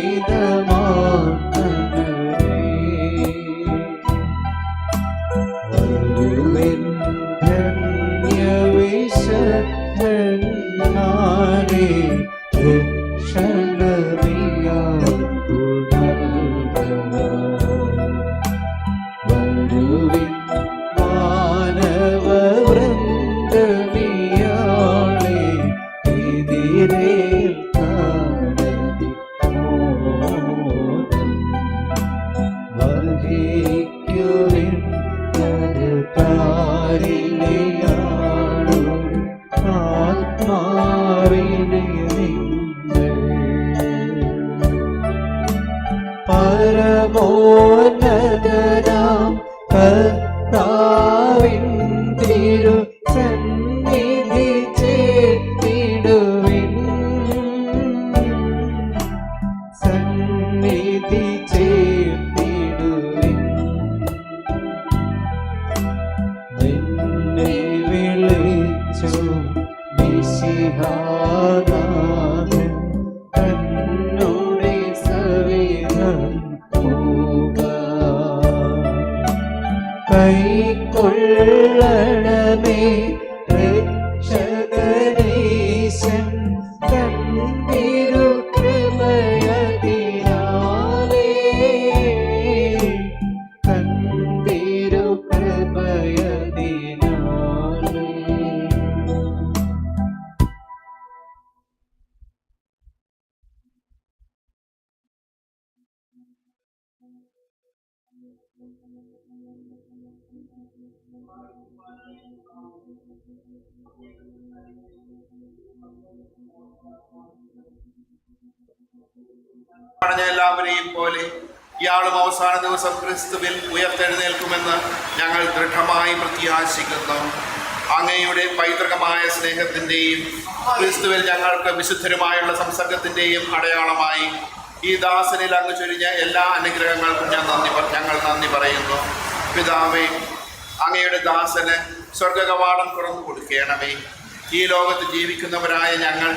മഹോന്നതനാം കർത്താവിൻ തിരു സന്നിധി ചേർത്തിടുവിൻ. സന്നിധി ചേർത്തിടുവിൻ. നിന്നെ വിളിച്ചു മിശിഹാനാഥൻ തന്നോടെ സവിധം പോക. കൈക്കൊള്ളണമേ രക്ഷകനീശൻ തൻ തിരുകൃപയതിനാലേ. തൻ തിരുകൃപയതിനാലേ. പറഞ്ഞ എല്ലാവരെയും പോലെ ഇയാളും അവസാന ദിവസം ക്രിസ്തുവിൽ ഉയർത്തെഴുന്നേൽക്കുമെന്ന് ഞങ്ങൾ ദൃഢമായി പ്രത്യാശിക്കുന്നു. അങ്ങയുടെ പൈതൃകമായ സ്നേഹത്തിൻ്റെയും ക്രിസ്തുവിൽ ഞങ്ങൾക്ക് വിശുദ്ധരുമായുള്ള സംസർഗത്തിൻ്റെയും അടയാളമായി ഈ ദാസനിൽ അങ്ങ് ചൊരിഞ്ഞ എല്ലാ അനുഗ്രഹങ്ങൾക്കും ഞങ്ങൾ നന്ദി പറയുന്നു. പിതാവേ, അങ്ങയുടെ ദാസന് സ്വർഗകവാടം തുറന്നു കൊടുക്കണമേ. ഈ ലോകത്ത് ജീവിക്കുന്നവരായ ഞങ്ങൾ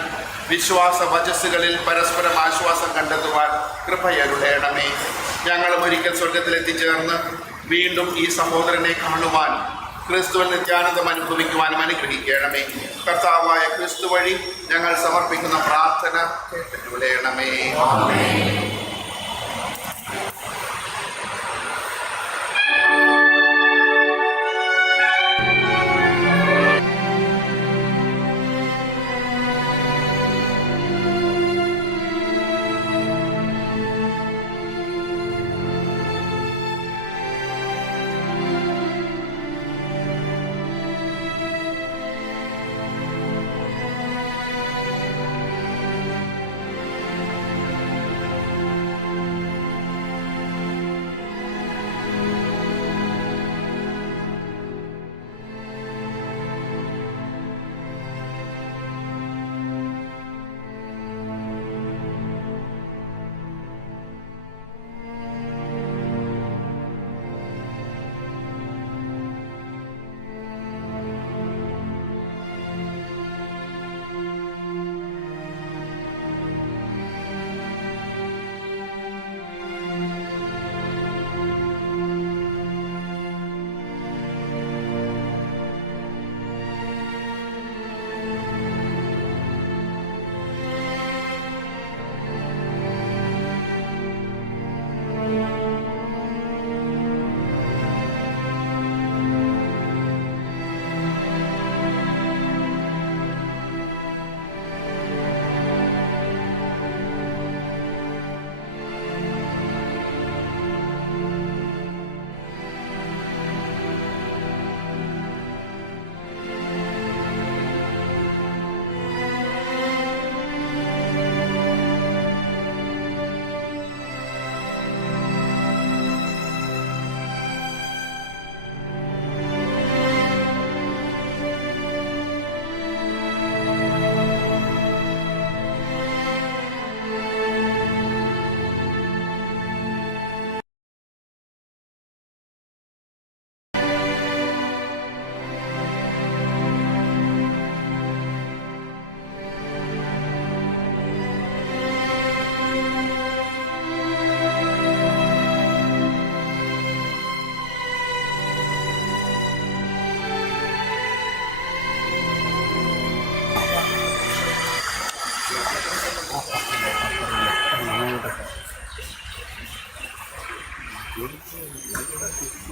വിശ്വാസ വചസ്സുകളിൽ പരസ്പരം ആശ്വാസം കണ്ടെത്തുവാൻ കൃപയരുളേണമേ. ഞങ്ങളും ഒരിക്കൽ സ്വർഗത്തിൽ എത്തിച്ചേർന്ന് വീണ്ടും ഈ സഹോദരനെ കാണുവാൻ ക്രിസ്തുവിൽ നിത്യാനന്ദം അനുഭവിക്കുവാനും അനുഗ്രഹിക്കണമേ. കർത്താവായ ക്രിസ്തു വഴി ഞങ്ങൾ സമർപ്പിക്കുന്ന പ്രാർത്ഥന കേട്ടിട്ടുള്ളേണമേ.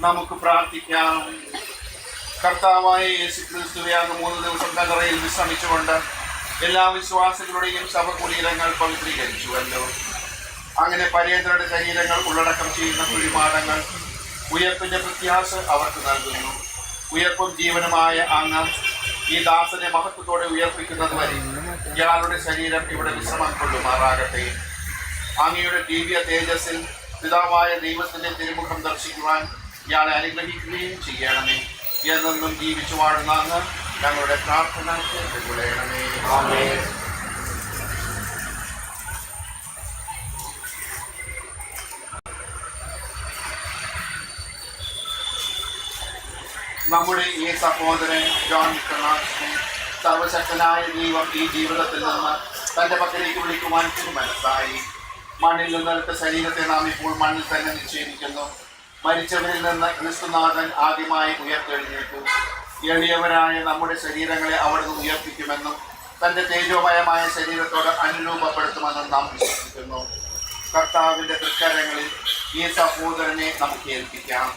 നമുക്ക് പ്രാർത്ഥിക്കാം. കർത്താവായ യേശുക്രിസ്തുവേ, അങ്ങ് 3 ദിവസം കല്ലറയിൽ വിശ്രമിച്ചുകൊണ്ട് എല്ലാ വിശ്വാസികളുടെയും ശവകുടീരങ്ങൾ പവിത്രീകരിച്ചുവല്ലോ. അങ്ങനെ പരേതരുടെ ശരീരങ്ങൾ ഉള്ളടക്കം ചെയ്യുന്ന കുഴിമാടങ്ങൾ ഉയർപ്പിന്റെ പ്രത്യാശ അവർക്ക് നൽകുന്നു. ഉയർപ്പും ജീവനുമായ അങ്ങ് ഈ ദാസനെ മഹത്വത്തോടെ ഉയർപ്പിക്കുന്നത് വരെ ഇയാളുടെ ശരീരം ഇവിടെ വിശ്രമം കൊള്ളുമാറാകട്ടെ. അങ്ങയുടെ ദിവ്യ തേജസ്സിൽ പിതാവായ ദൈവത്തിന്റെ തിരുമുഖം ദർശിക്കുവാൻ ഇയാളെ അനുഗ്രഹിക്കുകയും ചെയ്യണമേ. എന്നെന്നും ജീവിച്ചു വാഴുന്ന അങ്ങ് ഞങ്ങളുടെ പ്രാർത്ഥന കേട്ടുകൊള്ളണമേ. ആമേൻ. നമ്മുടെ ഈ സഹോദരൻ ജോൺ നിക്കോളാസിനെ സർവശക്തനായ ദൈവം ഈ ജീവിതത്തിൽ നിന്ന് തൻ്റെ പക്കലേക്ക് വിളിക്കുവാൻ മനസ്സായി. മണ്ണിൽ നിന്നെടുത്ത ശരീരത്തെ നാം ഇപ്പോൾ മണ്ണിൽ തന്നെ നിക്ഷേപിക്കുന്നു. മരിച്ചവരിൽ നിന്ന് ക്രിസ്തുനാഥൻ ആദ്യമായി ഉയർത്തെഴുന്നേറ്റു. എളിയവരായ നമ്മുടെ ശരീരങ്ങളെ അവിടുന്ന് ഉയർപ്പിക്കുമെന്നും തൻ്റെ തേജോമയമായ ശരീരത്തോട് അനുരൂപപ്പെടുത്തുമെന്നും നാം വിശ്വസിക്കുന്നു. കർത്താവിൻ്റെ തൃക്കരങ്ങളിൽ ഈ സഹോദരനെ നമുക്ക് ഏൽപ്പിക്കാം.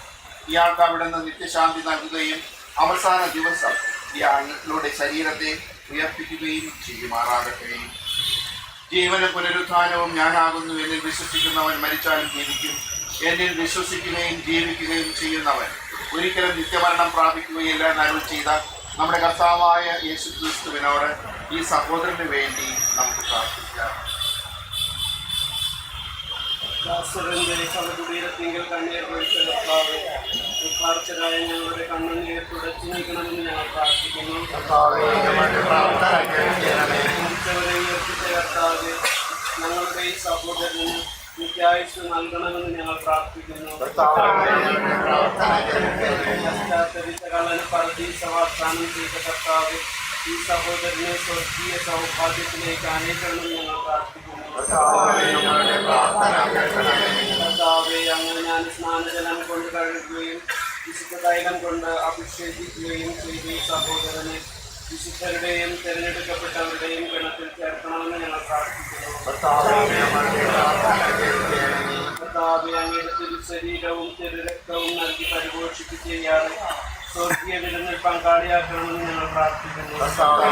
ഇയാൾക്ക് അവിടുന്ന് നിത്യശാന്തി നൽകുകയും അവസാന ദിവസം ഇയാളുടെ ശരീരത്തെ ഉയർപ്പിക്കുകയും ചെയ്യുമാറാകട്ടെ. ജീവനും പുനരുത്ഥാനവും ഞാനാകുന്നു. എന്നിൽ വിശ്വസിക്കുന്നവൻ മരിച്ചാലും ജീവിക്കും. എന്നിൽ വിശ്വസിക്കുകയും ജീവിക്കുകയും ചെയ്യുന്നവൻ ഒരിക്കലും നിത്യമരണം പ്രാപിക്കുകയില്ല എന്നരുൾ ചെയ്ത നമ്മുടെ കർത്താവായ യേശു ക്രിസ്തുവിനോട് ഈ സഹോദരന് വേണ്ടി നമുക്ക് പ്രാർത്ഥിക്കാം. ഞങ്ങളുടെ കണ്ണുനീർ തുടച്ചു നീക്കണമെന്ന് ഞങ്ങൾ പ്രാർത്ഥിക്കുന്നു. ഞങ്ങളുടെ ഈ സഹോദരന് നിത്യായുസ് നൽകണമെന്ന് ഞങ്ങൾ പ്രാർത്ഥിക്കുന്നു. കള്ളന് പരദീസ വാഗ്ദാനം ചെയ്ത കർത്താവ് ഈ സഹോദരനെ സ്വർഗീയ സൗഭാഗ്യത്തിലേക്ക് അനയിക്കണമെന്ന് ഞങ്ങൾ പ്രാർത്ഥിക്കുന്നു. കർത്താവെ, അങ്ങനെ ഞാൻ സ്നാനജലം കൊണ്ട് കഴുകുകയും വിശുദ്ധ തൈലം കൊണ്ട് അഭിഷേകിക്കുകയും ചെയ്ത ഈ സഹോദരനെ വിശുദ്ധരുടെയും തിരഞ്ഞെടുക്കപ്പെട്ടവരുടെയും ഗണത്തിൽ ചേർക്കണമെന്ന് ഞങ്ങൾ പ്രാർത്ഥിക്കുന്നു. കർത്താവെ, അങ്ങയുടെ തിരുശരീരവും തിരുരക്തവും നൽകി പരിപോഷിപ്പിച്ച ഇയാളെ സ്വർഗീയ വിരുന്നിൽ പങ്കാളിയാക്കണമെന്ന് ഞങ്ങൾ പ്രാർത്ഥിക്കുന്നു. കർത്താവെ,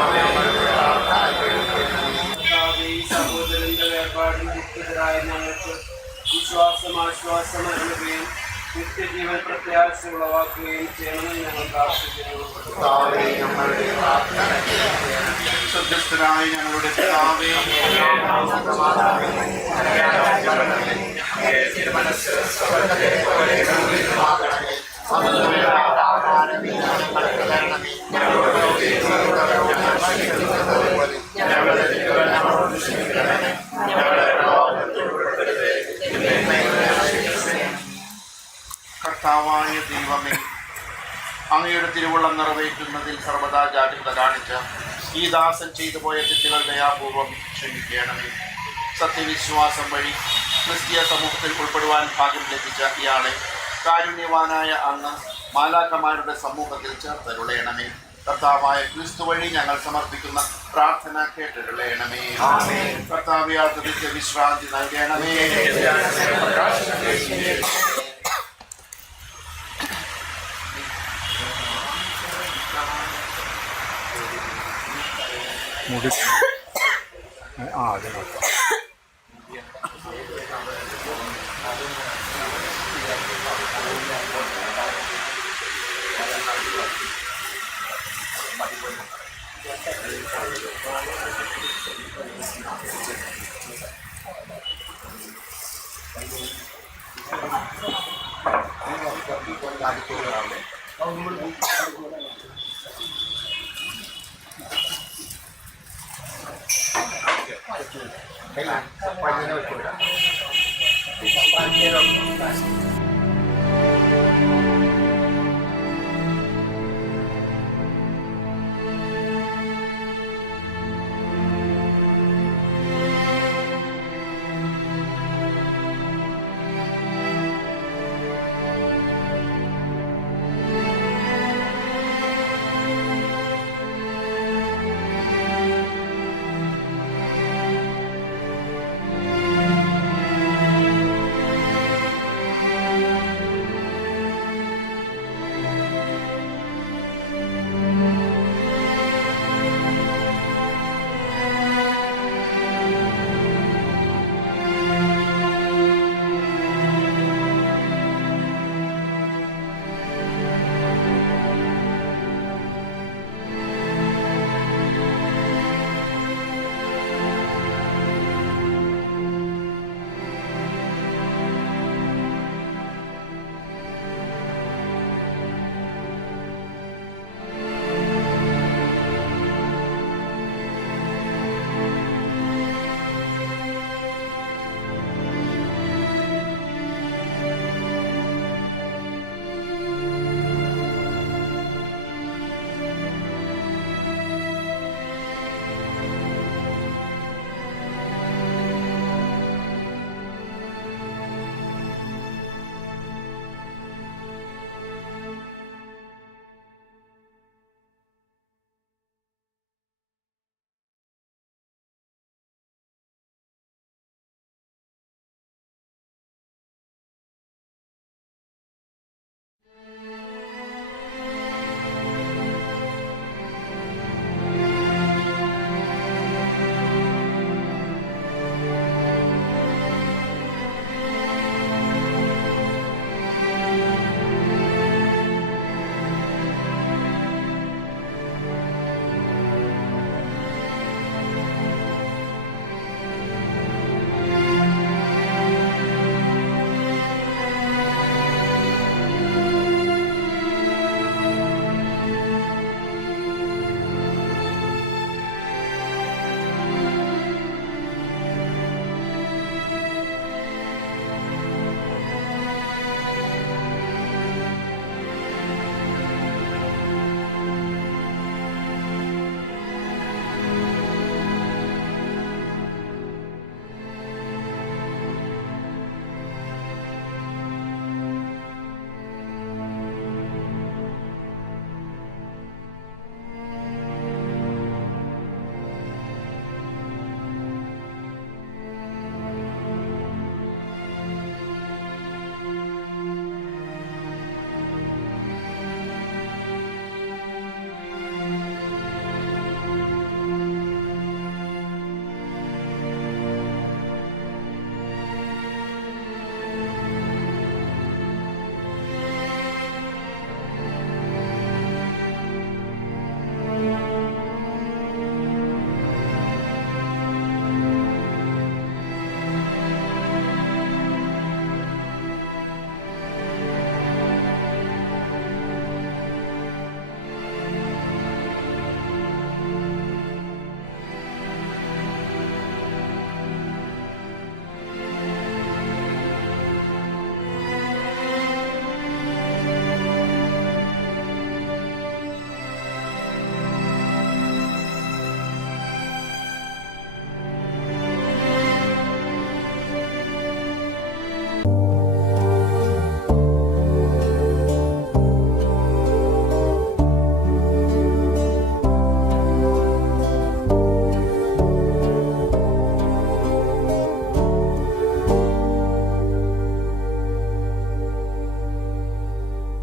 ഈ സഹോദരന്റെ വേർപാടിൽ ദുഃഖിതരായ ഞങ്ങൾക്ക് വിശ്വാസം ആശ്വാസം നൽകുകയും നിത്യജീവൻ പ്രത്യാശ ഉളവാക്കുകയും ചെയ്യണമെന്ന് ഞങ്ങൾ പ്രാർത്ഥിക്കുന്നു. സ്വർഗ്ഗസ്ഥനായ ഞങ്ങളുടെ പിതാവേ, കർത്താവായ ദൈവമേ, അങ്ങയുടെ തിരുവുള്ളം നിറവേറ്റുന്നതിൽ സർവദാ ജാഗ്രത കാണിച്ച ഈ ദാസൻ ചെയ്തു പോയ തെറ്റുകൾ ദയാപൂർവം ക്ഷമിക്കണമേ. സത്യവിശ്വാസം വഴി ക്രിസ്തീയ സമൂഹത്തിൽ ഉൾപ്പെടുവാൻ ഭാഗ്യം ലഭിച്ച ഇയാളെ കാരുണ്യവാനായ അങ്ങ് മാലാഖമാരുടെ സമൂഹത്തിൽ ചേർത്തരുളയണമേ. കർത്താവായ ക്രിസ്തു വഴി ഞങ്ങൾ സമർപ്പിക്കുന്ന പ്രാർത്ഥന കേട്ടരുളയണമേ. കർത്താവ് ഇയാൾക്ക് നിത്യവിശ്രാന്തി നൽകണമേ.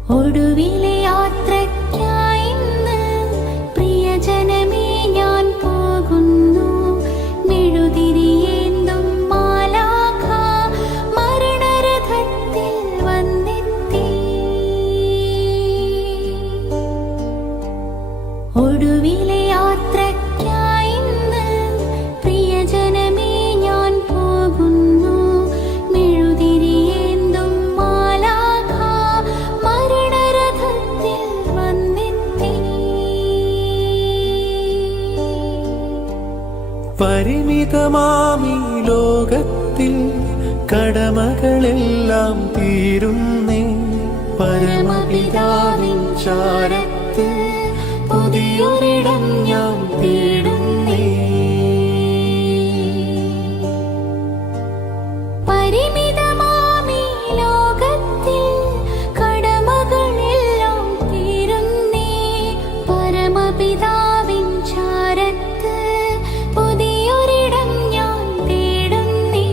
ഒടുവിലെ യാത്രയ്ക്കായി ഇന്ന് പ്രിയജനമേ ഞാൻ പോകുന്നു. മെഴുതിരിയേന്തും മാലാഖ മരണരഥത്തിൽ വന്നെത്തി. ഒടുവിലെ യാത്രയ്ക്കായി ഇന്ന് പ്രിയജനമേ ഞാൻ പോകുന്നു. മെഴുതിരിയേന്തും മാലാഖ മരണരഥത്തിൽ വന്നെത്തി. പരിമിതമാമീ ലോകത്തിൽ കടമകളെല്ലാം തീരുന്നേ. പരമപിതാവിൻ ചാരത്ത് പുതിയൊരിടം ഞാൻ തേടുന്നേ. പരിമിതമാമീ ലോകത്തിൽ കടമകളെല്ലാം തീരുന്നേ. പരമപിതാവിൻ ചാരത്ത് പുതിയൊരിടം ഞാൻ തേടുന്നേ.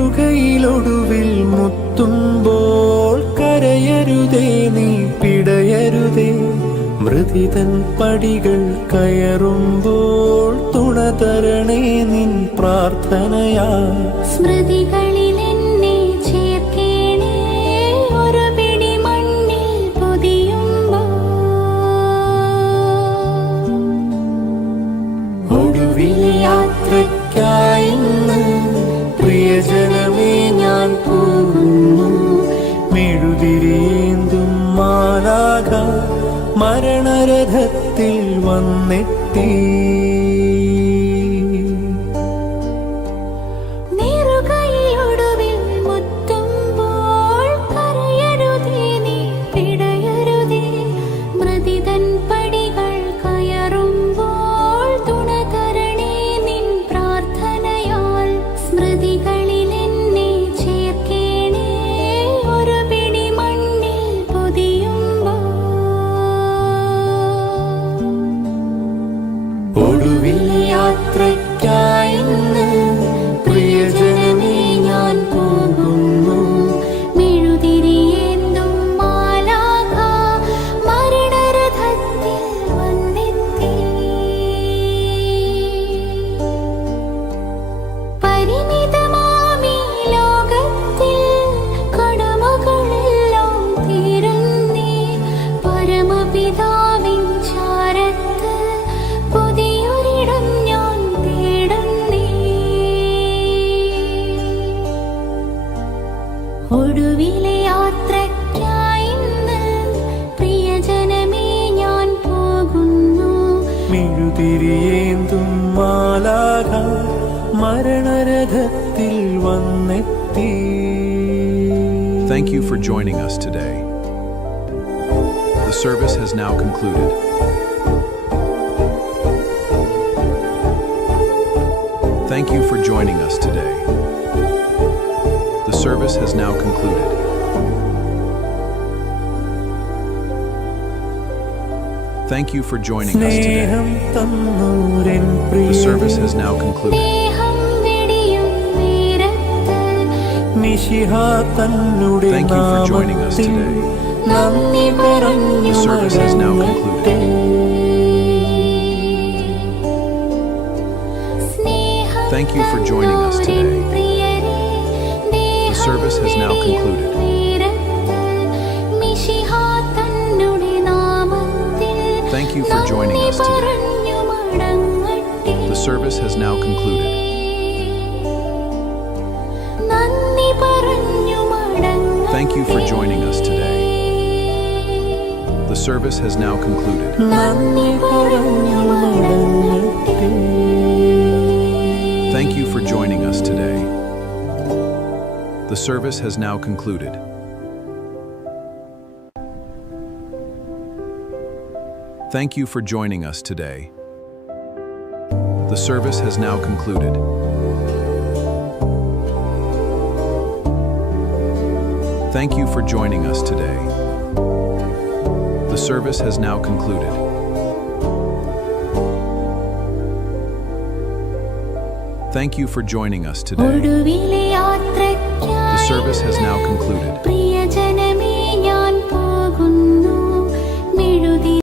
നെറുകയിലൊടുവിൽ മുത്തുമ്പോൾ കരയരുതേ, നീ പിടയരുതേ. മൃതിതൻ പടികൾ കയറുമ്പോൾ തുണതരണേ നിൻ പ്രാർത്ഥനയാ. സ്മൃതികളിൽ എന്നെ ചേർക്കേണേ, ഒരു പിടി മണ്ണിൽ പൊതിയുമ്പോൾ. ഒടുവിലെ യാത്രയ്ക്കായി ഇന്ന് പ്രിയജനമേ ഞാൻ പോകുന്നു. മെഴുതിരിയേന്തും മാലാഖ മരണരഥത്തിൽ വന്നെത്തി. നെറുകയിലൊടുവിൽ മുത്തുമ്പോൾ കരയരുതേ, നീ പിടയരുതേ. മൃതിതൻ പടികൾ കയറുമ്പോൾ തുണതരണേ നിൻ പ്രാർത്ഥനയാൽ. സ്മൃതികളിൽ എന്നെ ചേർക്കേണേ, ഒരു പിടി മണ്ണിൽ പൊതിയുമ്പോൾ. ഒടുവിലെ യാത്രയ്ക്കായി ഇന്ന് പ്രിയജനമേ ഞാൻ പോകുന്നു. മെഴുതിരിയേന്തും മാലാഖ മരണരഥത്തിൽ വന്നെത്തി. പരിമിതമാമീ ലോകത്തിൽ കടമകളെല്ലാം തീരുന്നേ. പരമപിതാവിൻ ചാരത്ത് പുതിയൊരിടം ഞാൻ തേടുന്നേ. ഒടുവിലെ യാത്രയ്ക്കായി ഇന്ന് പ്രിയജനമേ ഞാൻ പോകുന്നു. മെഴുതിരിയേന്തും മാലാഖ മരണരഥത്തിൽ വന്നെത്തി. Thank you for joining us today. The service has now concluded. Thank you for joining us today. The service has now concluded. Thank you for joining us today. സ്നേഹം തന്നൂരൻ The service പ്രിയനേ, has now concluded. സ്നേഹം വെടിയും നേരത്ത് മിശിഹ തന്നുടെ Thank you for joining us നാമത്തിൽ today. നന്ദി പറഞ്ഞു The service has now മടങ്ങട്ടെ. Thank you for joining us today. The service has now concluded. Thank you for joining us today. The service has now concluded. Thank you for joining us today. The service has now concluded. നന്ദി പറഞ്ഞു മടങ്ങട്ടെ. Thank you for joining us today. The service has now concluded. Thank you for joining us today. The service has now concluded. Thank you for joining us today. The service has now concluded. Thank you for joining us today. ഒടുവിലെ യാത്രയ്ക്കായി The service has now concluded. Priya